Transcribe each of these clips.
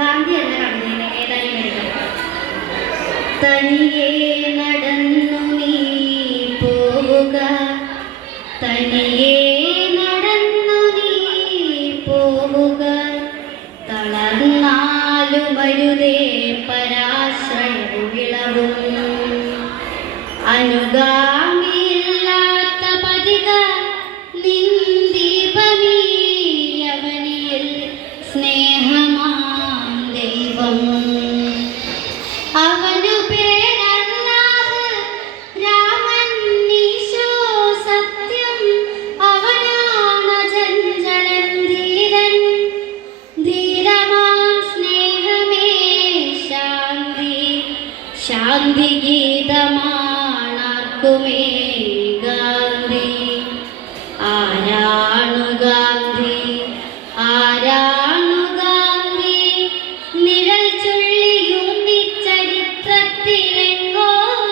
ഗാന്ധി എന്ന കവിതയിലെ ഏതാനും വരികൾ. തനിയെ നടന്നു നീ പോവുക, തനിയെ നടന്നു നീ പോവുക, തളർന്നാലുമരുതേ പരാശ്രയവിളവും അനുഗാമിയില്ലാത്ത പതിക നിന്ദീപമീയവനിയിൽ സ്നേഹമാം ദൈവം. അവനു പേരല്ലാഹ്, രാമൻ ഈശോ സത്യം, അവനാണ് ചഞ്ചലൻ ധീരൻ, ധീരമാം സ്നേഹമേ ശാന്തി, ശാന്തി ഗീതമാണാർക്കുമേ ഗാന്ധി. ആരാണു ഗാന്ധി, ആരാണു ഗാന്ധി, നിഴൽ ചൊല്ലിയൂന്നി ചരിത്രത്തിലെങ്ങോ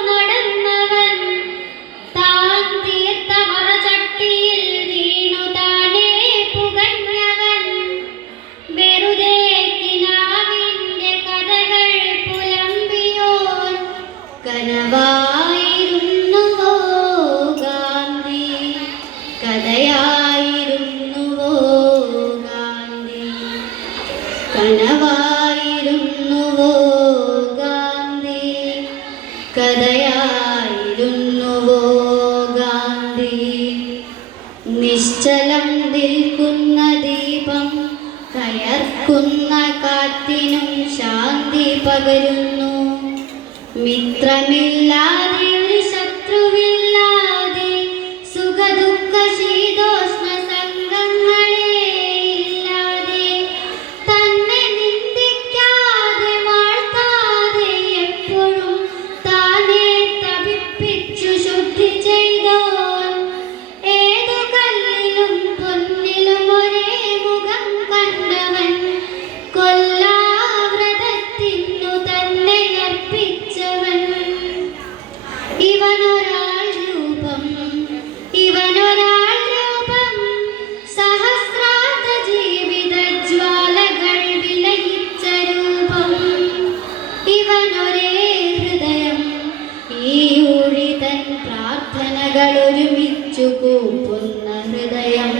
നടന്നവൻ, താൻ തീർത്ത മറചട്ടിയിൽ വീണു താനേ പുകഞ്ഞവൻ, വെറുതെ കിനാവിന്റെ കഥകൾ പുലമ്പിയോൻ, കനവായിരുന്നുവോ ഗാന്ധി, കഥയായിരുന്നുവോ ഗാന്ധി, കനവായിരുന്നുവോ ഗാന്ധി, കഥയായിരുന്നുവോ ഗാന്ധി. നിശ്ചലം നിൽക്കുന്ന ദീപം കയർക്കുന്ന കാറ്റിനും ശാന്തി പകരുന്നു. മിത്രമില്ലാതെ ഒരു ശത്രുവില്ലാതെ, സുഖദുഃഖ ശീതോഷ്ണ സംഘങ്ങളെ ഇല്ലാതെ, തന്നെ നിന്ദിക്കാതെ വാഴ്ത്താതെ, എപ്പോഴും താനെ തപിപ്പിച്ചു ശുദ്ധി ചെയ്തോൻ, ഏതു കല്ലിലും പൊന്നിലും ഒരേ മുഖം കണ്ടവൻ, കൊല്ലാവ്രതത്തിനു തന്നെ അർപ്പിച്ചവൻ. ഇവനൊരാൾ രൂപം, ഇവനൊരാൾ രൂപം, സഹസ്രാബ്ദ ജീവിത ജ്വാലകൾ വിലയിച്ച രൂപം. ഇവനൊരേ ഹൃദയം, ഈ ഊഴിതൻ പ്രാർത്ഥനകൾ ഒരുമിച്ചു കൂപ്പുന്ന ഹൃദയം.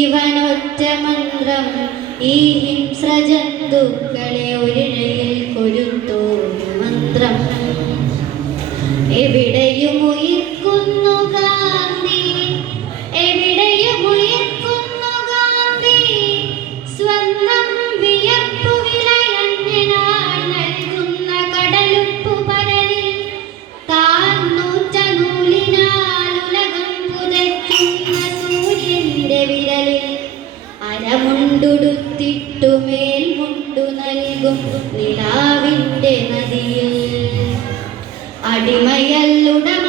ഇവനൊറ്റ മന്ത്രം, ഈ ഹിംസ്രജന്തുക്കളെ ഒരിഴയിൽ കൊരുത്തോരു മന്ത്രം. എവിടെയും ഉയിർക്കുന്നു ഗാന്ധി, എവിടെയും ഉയിർക്കുന്നു ഗാന്ധി, സ്വന്തം വിയർപ്പു വിലയന്യനായി നൽകുന്ന കടലുപ്പു പരലിൽ, താൻ നൂറ്റ നൂലിനാൽ ഉലകം പുതയ്ക്കുന്ന സൂര്യന്റെ വിരലിൽ, അരമുണ്ടുടുത്തിട്ടു മേൽമുണ്ടു നൽകും നിലാവിന്റെ നദിയിൽ, അടിമയല്ലുടമ